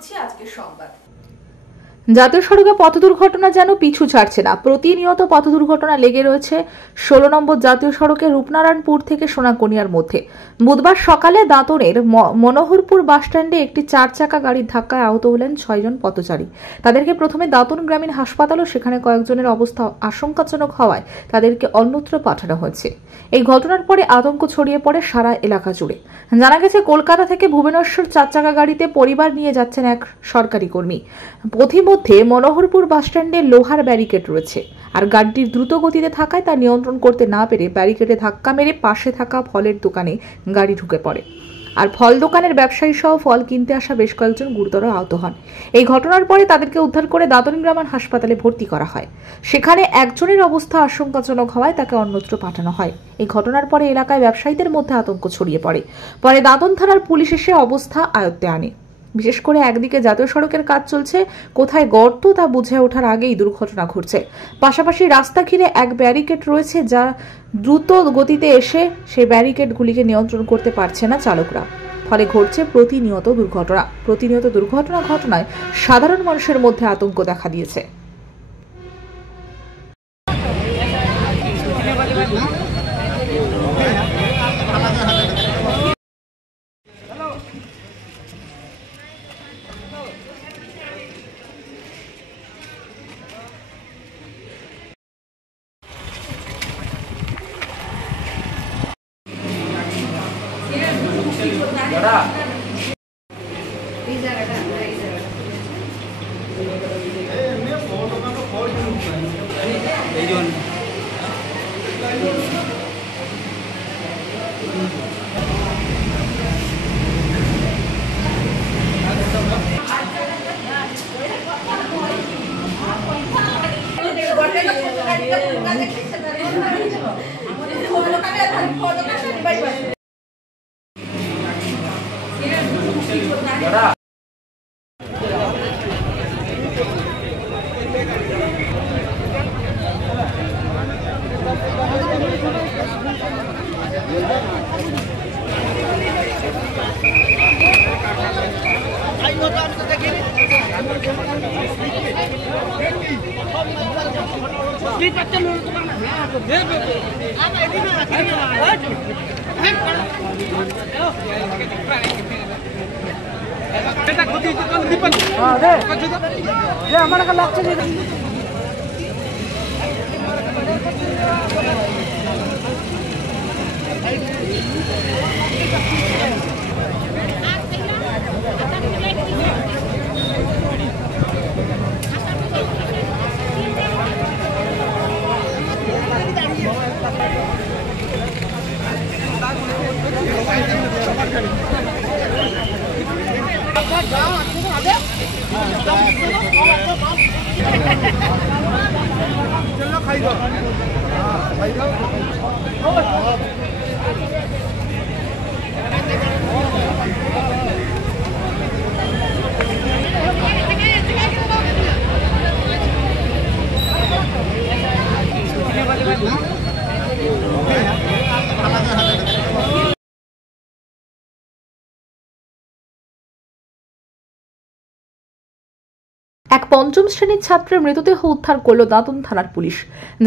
করছি আজকের সংবাদ। জাতীয় সড়কে পথ দুর্ঘটনা যেন পিছু ছাড়ছে না। প্রতিনিয়ত পথ দুর্ঘটনা লেগে রয়েছে 16 নম্বর জাতীয় সড়কে রূপনারায়ণপুর থেকে সোনাকনিয়ার মধ্যে। বুধবার সকালে দাঁতনের মনোহরপুর বাসস্ট্যান্ডে একটি 4 চাকা গাড়ির ধাক্কায় আহত হলেন 6 জন পথচারী। তাদেরকে প্রথমে দাঁতন গ্রামীণ হাসপাতাল ও সেখানে কয়েকজনের অবস্থা আশঙ্কাজনক হওয়ায় তাদেরকে অন্যত্র পাঠানো হয়েছে। এই ঘটনার পরে আতঙ্ক ছড়িয়ে পড়ে সারা এলাকা জুড়ে। জানা গেছে, কলকাতা থেকে ভুবনেশ্বর 4 চাকা গাড়িতে পরিবার নিয়ে যাচ্ছেন এক সরকারি কর্মী। পথিমধ্যে মনোহরপুর বাসস্ট্যান্ডে লোহার ব্যারিকেড রয়েছে, আর গাড়িটির দ্রুত গতিতে থাকায় তা নিয়ন্ত্রণ করতে না পেরে ব্যারিকেডে ধাক্কা মেরে পাশে থাকা ফলের দোকানে গাড়ি ঢুকে পড়ে। আর ফল দোকানের ব্যবসায়ী সহ ফল কিনতে আসা বেশ কয়েকজন গুরুতর আহত হন। এই ঘটনার পরে তাদেরকে উদ্ধার করে দাঁতন গ্রামীণ হাসপাতালে ভর্তি করা হয়। সেখানে একজনের অবস্থা আশঙ্কাজনক হওয়ায় তাকে অন্যত্র পাঠানো হয়। এই ঘটনার পরে এলাকায় ব্যবসায়ীদের মধ্যে আতঙ্ক ছড়িয়ে পড়ে। পরে দাঁতন থানার পুলিশ এসে অবস্থা আয়ত্তে আনে। বিশেষ করে একদিকে জাতীয় সড়কের কাজ চলছে, কোথায় গর্ত তা বুঝে ওঠার আগেই দুর্ঘটনা ঘটছে। পাশাপাশি রাস্তা ঘিরে এক ব্যারিকেড রয়েছে, যা দ্রুত গতিতে এসে সেই ব্যারিকেডগুলিকে নিয়ন্ত্রণ করতে পারছে না চালকরা। ফলে ঘটছে প্রতিনিয়ত দুর্ঘটনা ঘটনায় সাধারণ মানুষের মধ্যে আতঙ্ক দেখা দিয়েছে। এক পঞ্চম শ্রেণীর ছাত্রের মৃতদেহ উদ্ধার করল দাঁতন থানার পুলিশ।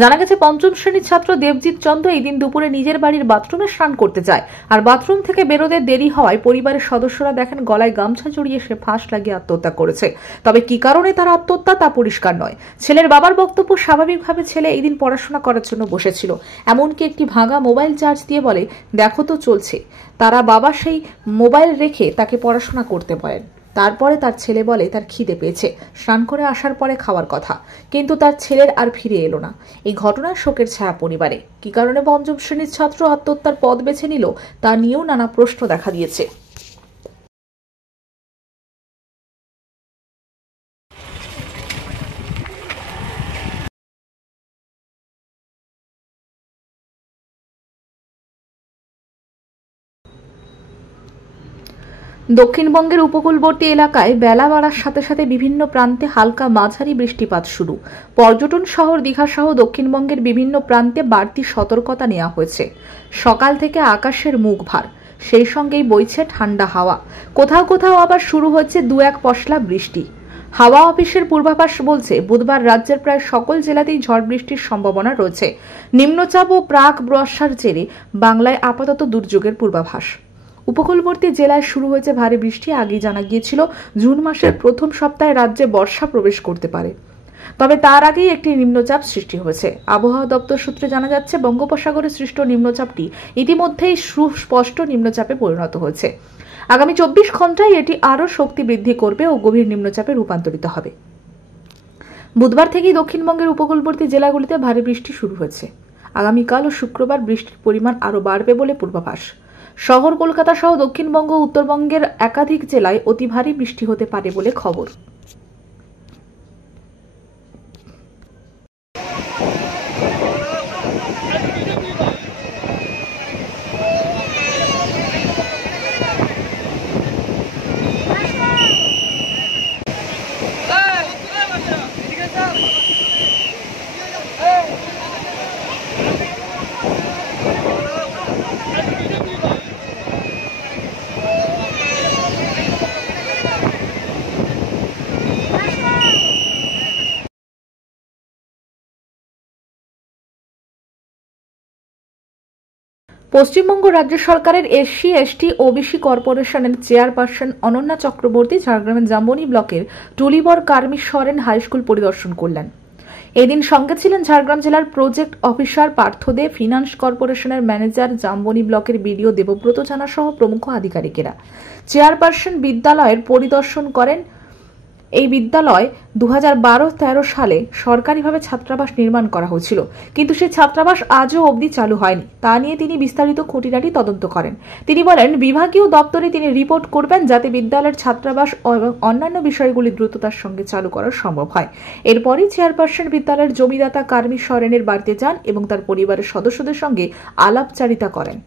জানা গেছে, পঞ্চম শ্রেণীর ছাত্র দেবজিৎ চন্দ্র এই দিন দুপুরে নিজের বাড়ির বাথরুমে স্নান করতে যায়, আর বাথরুম থেকে বেরোতে দেরি হওয়ায় পরিবারের সদস্যরা দেখেন গলায় গামছা জড়িয়ে সে ফাঁস লাগিয়ে আত্মহত্যা করেছে। তবে কি কারণে তার আত্মহত্যা তা পরিষ্কার নয়। ছেলের বাবার বক্তব্য, স্বাভাবিকভাবে ছেলে এই দিন পড়াশোনা করার জন্য বসেছিল, এমনকি একটি ভাঙা মোবাইল চার্জ দিয়ে বলে দেখো তো চলছে। তারা বাবা সেই মোবাইল রেখে তাকে পড়াশোনা করতে বলেন। তারপরে তার ছেলে বলে তার খিদে পেয়েছে, স্নান করে আসার পরে খাওয়ার কথা, কিন্তু তার ছেলের আর ফিরে এলো না। এই ঘটনার শোকের ছায়া পরিবারে। কি কারণে পঞ্চম শ্রেণীর ছাত্র আত্মহত্যার পথ বেছে নিল তা নিয়েও নানা প্রশ্ন দেখা দিয়েছে। দক্ষিণবঙ্গের উপকূলবর্তী এলাকায় বেলা বাড়ার সাথে সাথে বিভিন্ন প্রান্তে হালকা মাঝারি বৃষ্টিপাত শুরু। পর্যটন শহর দীঘা সহ দক্ষিণবঙ্গের বিভিন্ন প্রান্তে বাড়তি সতর্কতা নেওয়া হয়েছে। সকাল থেকে আকাশের মুখ ভার। সেই সঙ্গেই বইছে ঠান্ডা হাওয়া। কোথাও কোথাও আবার শুরু হচ্ছে 2-1 পশলা বৃষ্টি। হাওয়া অফিসের পূর্বাভাস বলছে বুধবার রাজ্যের প্রায় সকল জেলাতেই ঝড় বৃষ্টির সম্ভাবনা রয়েছে। নিম্নচাপ ও প্রাক বর্ষার জেরে বাংলায় আপাতত দুর্যোগের পূর্বাভাস। উপকূলবর্তী জেলায় শুরু হয়েছে ভারী বৃষ্টি। আগেই জানা গিয়েছিল জুন মাসের প্রথম সপ্তাহে রাজ্যে বর্ষা প্রবেশ করতে পারে, তবে তার আগেই একটি নিম্নচাপ সৃষ্টি হয়েছে। আবহাওয়া দপ্তর সূত্রে জানা যাচ্ছে বঙ্গোপসাগরে সৃষ্ট নিম্নচাপটি ইতিমধ্যেই সুস্পষ্ট নিম্নচাপে পরিণত হয়েছে। আগামী 24 ঘন্টায় এটি আরও শক্তি বৃদ্ধি করবে ও গভীর নিম্নচাপে রূপান্তরিত হবে। বুধবার থেকেই দক্ষিণবঙ্গের উপকূলবর্তী জেলাগুলিতে ভারী বৃষ্টি শুরু হয়েছে। আগামীকাল ও শুক্রবার বৃষ্টির পরিমাণ আরও বাড়বে বলে পূর্বাভাস। শহর কলকাতা সহ দক্ষিণবঙ্গ ও উত্তরবঙ্গের একাধিক জেলায় অতি ভারী বৃষ্টি হতে পারে বলে খবর। পশ্চিমবঙ্গ রাজ্য সরকারের এসসি এসটি ওবিসি কর্পোরেশনের চেয়ারপারসন অনন্যা চক্রবর্তী ঝাড়গ্রামের জাম্বনি ব্লকের টুলিবর কার্মি সরেন হাই স্কুল পরিদর্শন করলেন। এদিন সঙ্গে ছিলেন ঝাড়গ্রাম জেলার প্রজেক্ট অফিসার পার্থ দে, ফিনান্স কর্পোরেশনের ম্যানেজার, জাম্বনি ব্লকের বিডিও দেবব্রত জানা সহ প্রমুখ আধিকারিকেরা। চেয়ারপারসন বিদ্যালয়ের পরিদর্শন করেন। এই বিদ্যালয় 2012-13 সালে সরকারিভাবে ছাত্রাবাস নির্মাণ করা হয়েছিল, কিন্তু সেই ছাত্রাবাস আজও অবধি চালু হয়নি। তা নিয়ে তিনি বিস্তারিত খুঁটিনাটি তদন্ত করেন। তিনি বলেন বিভাগীয় দপ্তরে তিনি রিপোর্ট করবেন যাতে বিদ্যালয়ের ছাত্রাবাস এবং অন্যান্য বিষয়গুলি দ্রুততার সঙ্গে চালু করা সম্ভব হয়। এরপরই চেয়ারপারসন বিদ্যালয়ের জমিদাতা কার্মি সরেনের বাড়িতে যান এবং তার পরিবারের সদস্যদের সঙ্গে আলাপচারিতা করেন।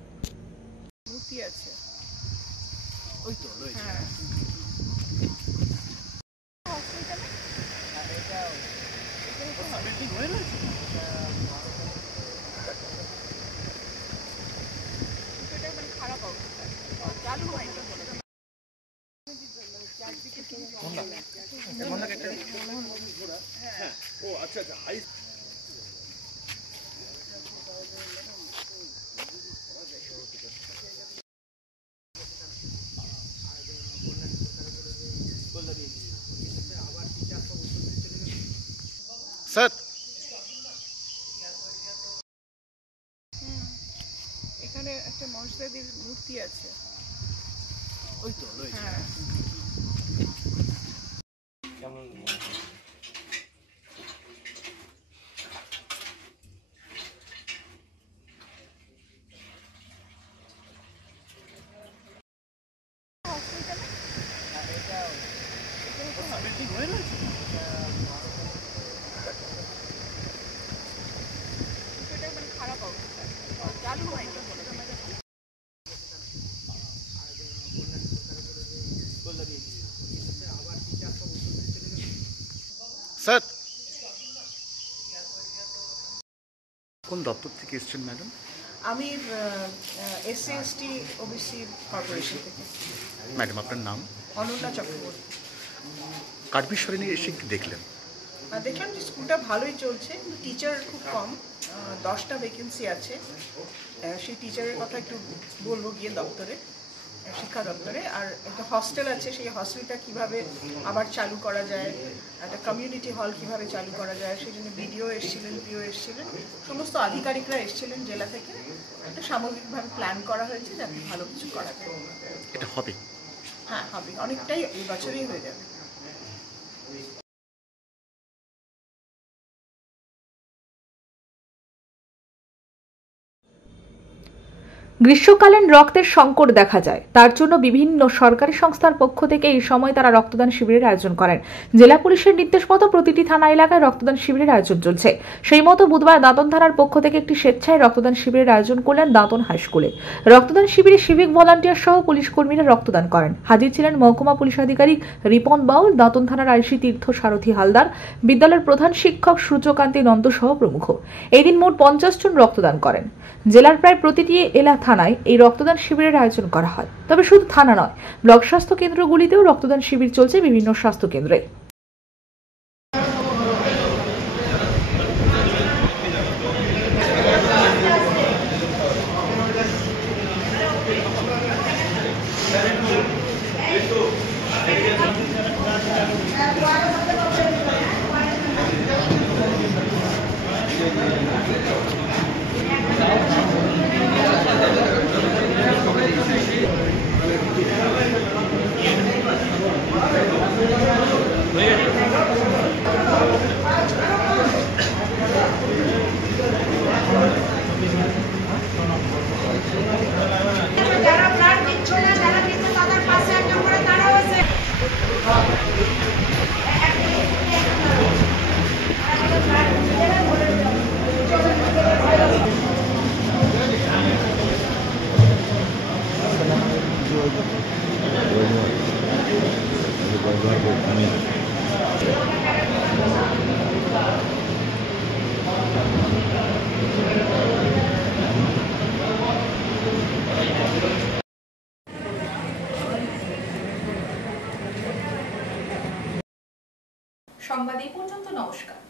স্যার এখানে একটা মহাশয়দের মূর্তি আছে। ওই তো রয়েছে। হ্যাঁ, কেমন খারাপ অবস্থা, চালু হয়নি। স্যার কোন দপ্তর থেকে এসেছেন ম্যাডাম? আমি এসসি এসটি ওবিসি কর্পোরেশন থেকে। ম্যাডাম আপনার নাম? অনন্যা চক্রবর্তী। কার্বিশ্বরে নিয়ে এসে কি দেখলেন? দেখলাম যে স্কুলটা ভালোই চলছে, কিন্তু টিচার খুব কম। 10টা ভ্যাকেন্সি আছে। সেই টিচারের কথা একটু বলবো গিয়ে দপ্তরে, শিক্ষা দপ্তরে। আর একটা হস্টেল আছে, সেই হস্টেলটা কিভাবে আবার চালু করা যায়, একটা কমিউনিটি হল কিভাবে চালু করা যায়, সেই জন্য বিডিও এসেছিলেন, পিও এসেছিলেন, সমস্ত আধিকারিকরা এসেছিলেন জেলা থেকে। একটা সামগ্রিকভাবে প্ল্যান করা হয়েছে যাতে ভালো কিছু করা যায়। এটা হবে? হ্যাঁ, হবে, অনেকটাই এই বছরেই হয়ে যাবে। গ্রীষ্মকালীন রক্তের সংকট দেখা যায়, তার জন্য বিভিন্ন সরকারি সংস্থার পক্ষ থেকে এই সময় তারা রক্তদান শিবিরের আয়োজন করেন। জেলা পুলিশের নির্দেশ মতো প্রতিটি থানা এলাকায় রক্তদান শিবিরের আয়োজন চলছে। সেই মতো বুধবার দাঁতন থানার পক্ষ থেকে একটি স্বেচ্ছায় রক্তদান শিবিরের আয়োজন করলেন দাঁতন হাই স্কুলে। রক্তদান শিবিরে সিভিক ভলান্টিয়ার সহ পুলিশ কর্মীরা রক্তদান করেন। হাজির ছিলেন মহকুমা পুলিশ আধিকারিক রিপন বাউল, দাঁতন থানার আইসি তীর্থ সারথী হালদার, বিদ্যালয়ের প্রধান শিক্ষক সূর্যকান্তি নন্দ সহ প্রমুখ। এই দিন মোট 50 জন রক্তদান করেন। জেলার প্রায় প্রতিটি থানায় এই রক্তদান শিবিরের আয়োজন করা হয়। তবে শুধু থানা নয়, ব্লক স্বাস্থ্য কেন্দ্রগুলিতেও রক্তদান শিবির চলছে বিভিন্ন স্বাস্থ্য কেন্দ্রে। যারা ব্লাড দিচ্ছে না, যারা দিচ্ছে তাদের পাশে একটা করে দাঁড়াও আছে। সংবাদ এই পর্যন্ত। নমস্কার।